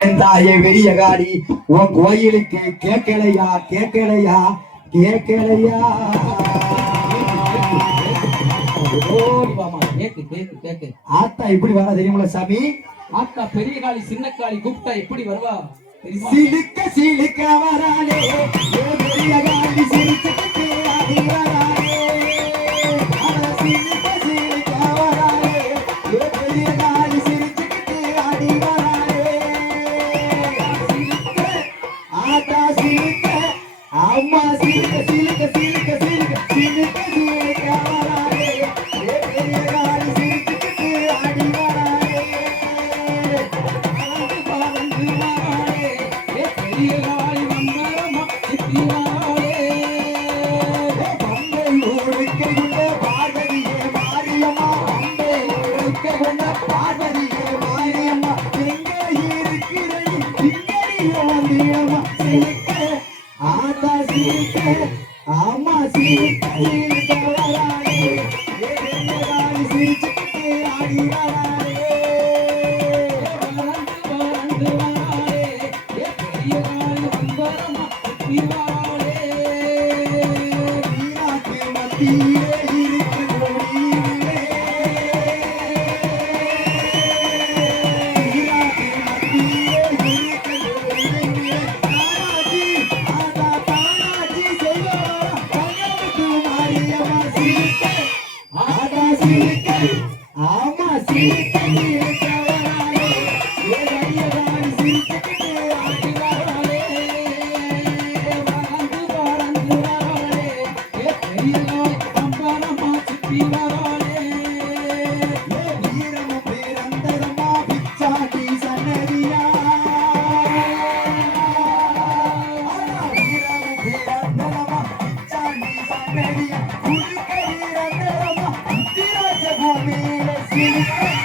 தாயே வெறியகாடி உன் கோயிலுக்கு கேட்கலையா கேட்கலையா கேட்கலையா? ஆத்தா இப்படி வரா தெரியுமா சாமி? ஆத்தா பெரிய காளி சின்ன காளி கூப்பிட்டா எப்படி வருவா சிலுக்க சிலுக்க வராளே பெரிய காளி சிரிச்சுக்கிட்டே சீர்த்த அம்மா சீர்த்த சீர்த்த வரானே ஏதேதாரி சீர்த்து ஆடி வரானே வளர்ந்து வளர்ந்து வரானே ஏ பெரிய காளி வந்தரமா வரானே வீராக்கு மத்தியே மேல சிரிக்க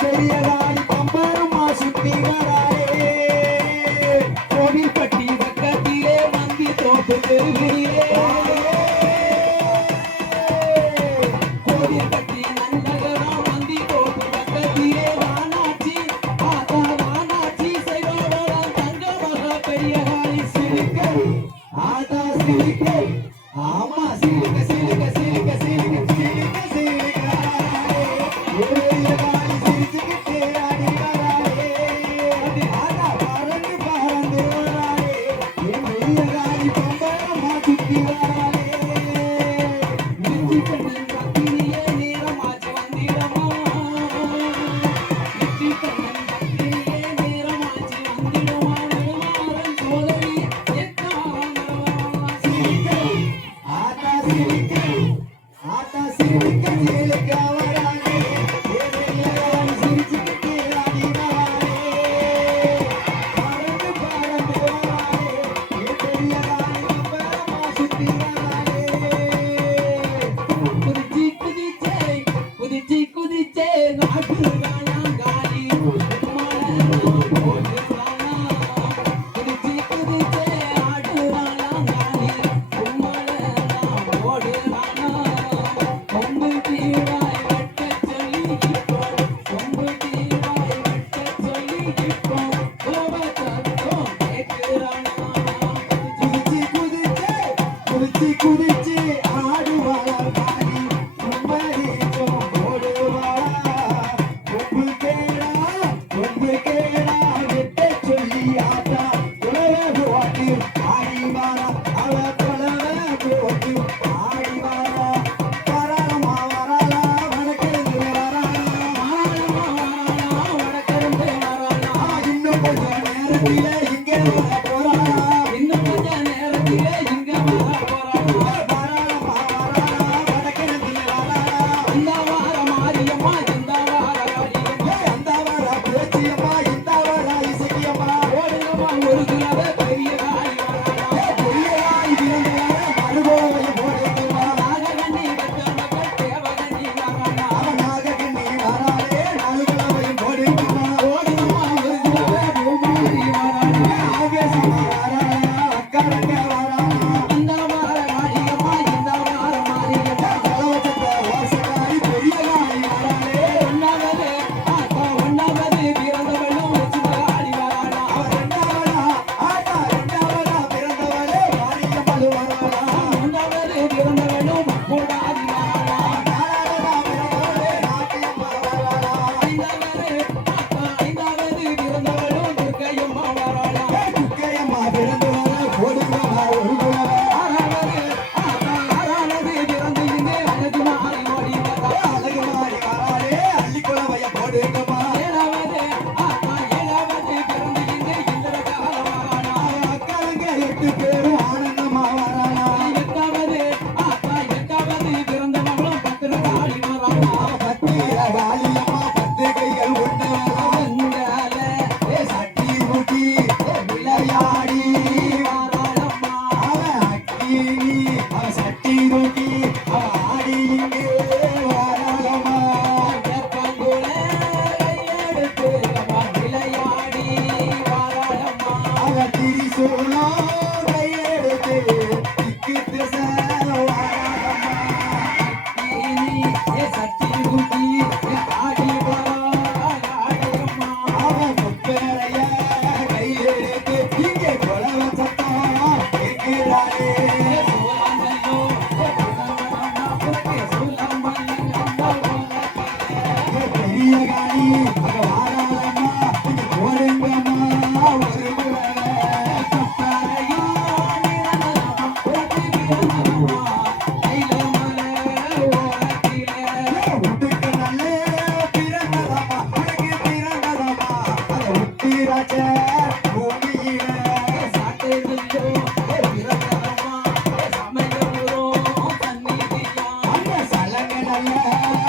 பெரியதாடி பம்பருமா சுத்தி வராரே கோவில்பட்டி பக்கத்திலே வந்தி தோப்பு தெருவிலே கோவில்பட்டி நந்தகரா வந்தி தோப்பு பக்கத்திலே வானாட்சி ஆமா சிலுக்கை சிலுக்கை. Oh, no. Allah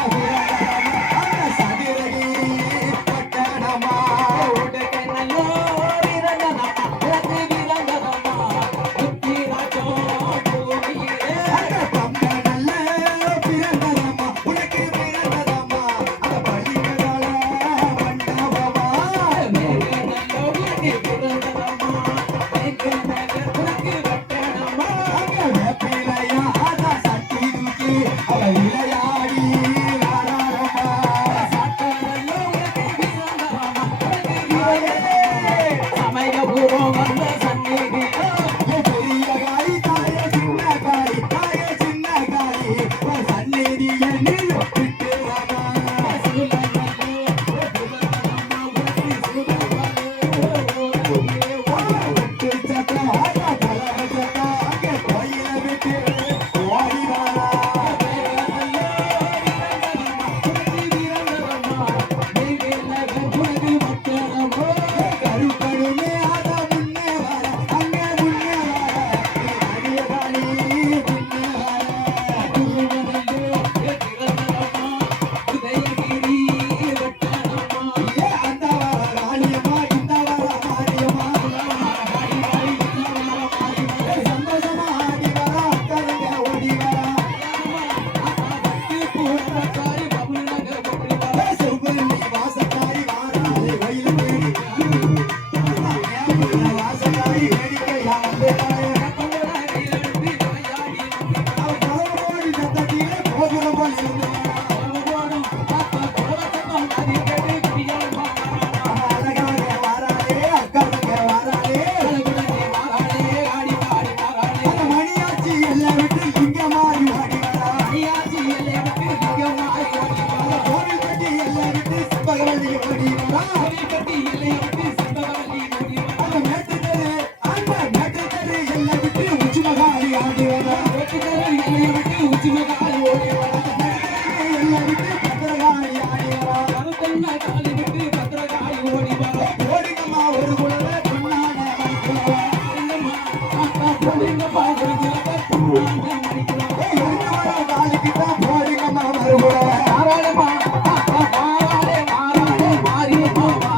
Oh,